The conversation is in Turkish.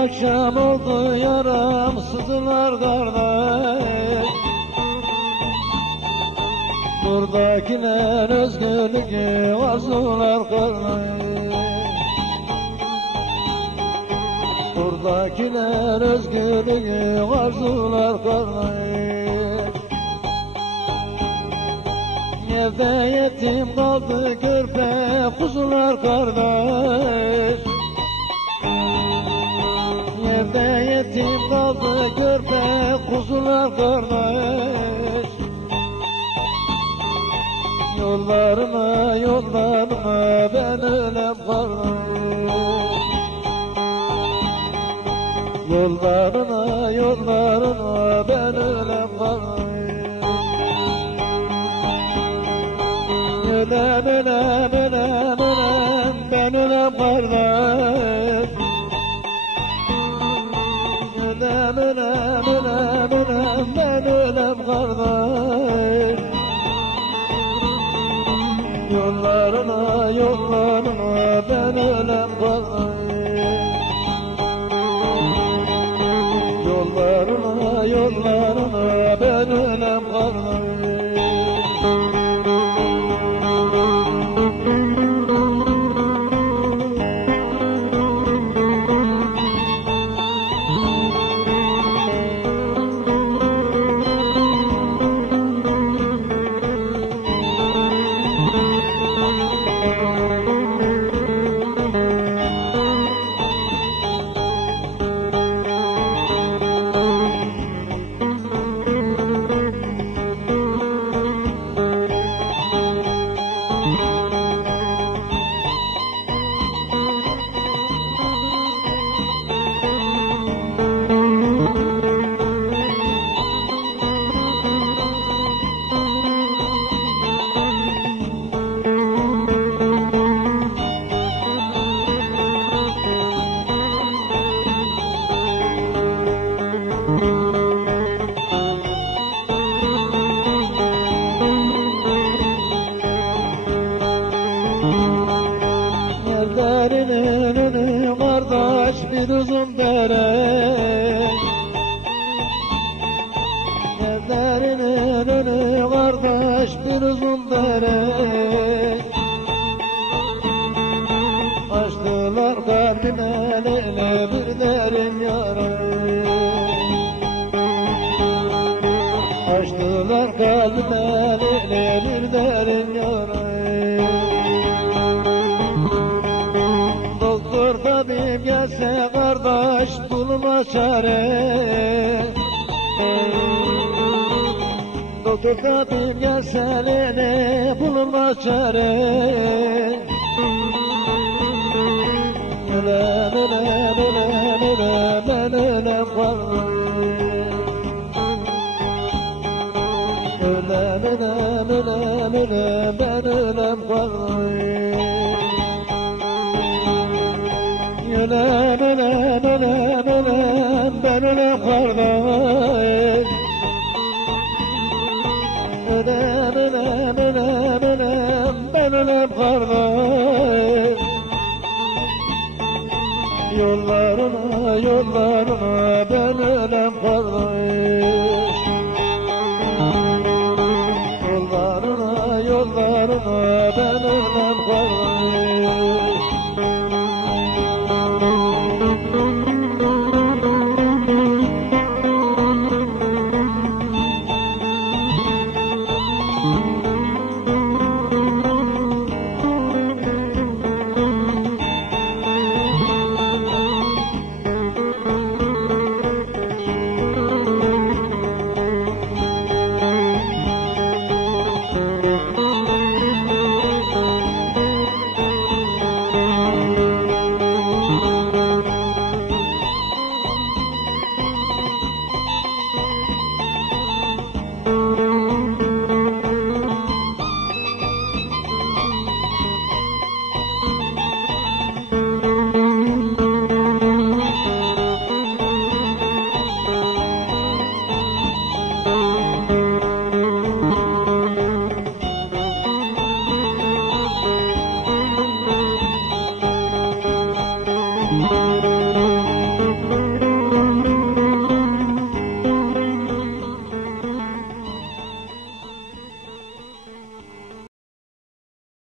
akşam oldu yaram sızılar kardeş. Buradakiler özgürlüğü arzular kardeş. Buradakiler özgürlüğü arzular kardeş. Evde yetim kaldı körpe kuzular kardeş Evde yetim kaldı körpe kuzular kardeş. Yollarıma yollarıma ben ölem kardeş. Yollarına yollarına ben ölem kardeş. Ölem ölem ölem ölem ben ölem kardeş Yollarına ben ölem kardeş Yollarına yollarına uzun dere. Yerlerinin önü kardeş bir uzun dere. Açtılar kalbime lele bir derin yara. Açtılar kalbime lele bir derin tabip gelse kardeş bulma çare Doktor tabip gelse lele bulma çare Ölem ölem ölem ölem ben ölem kardeş Ölem ölem ölem ölem ben ölem Yollarına ben ölem kardeş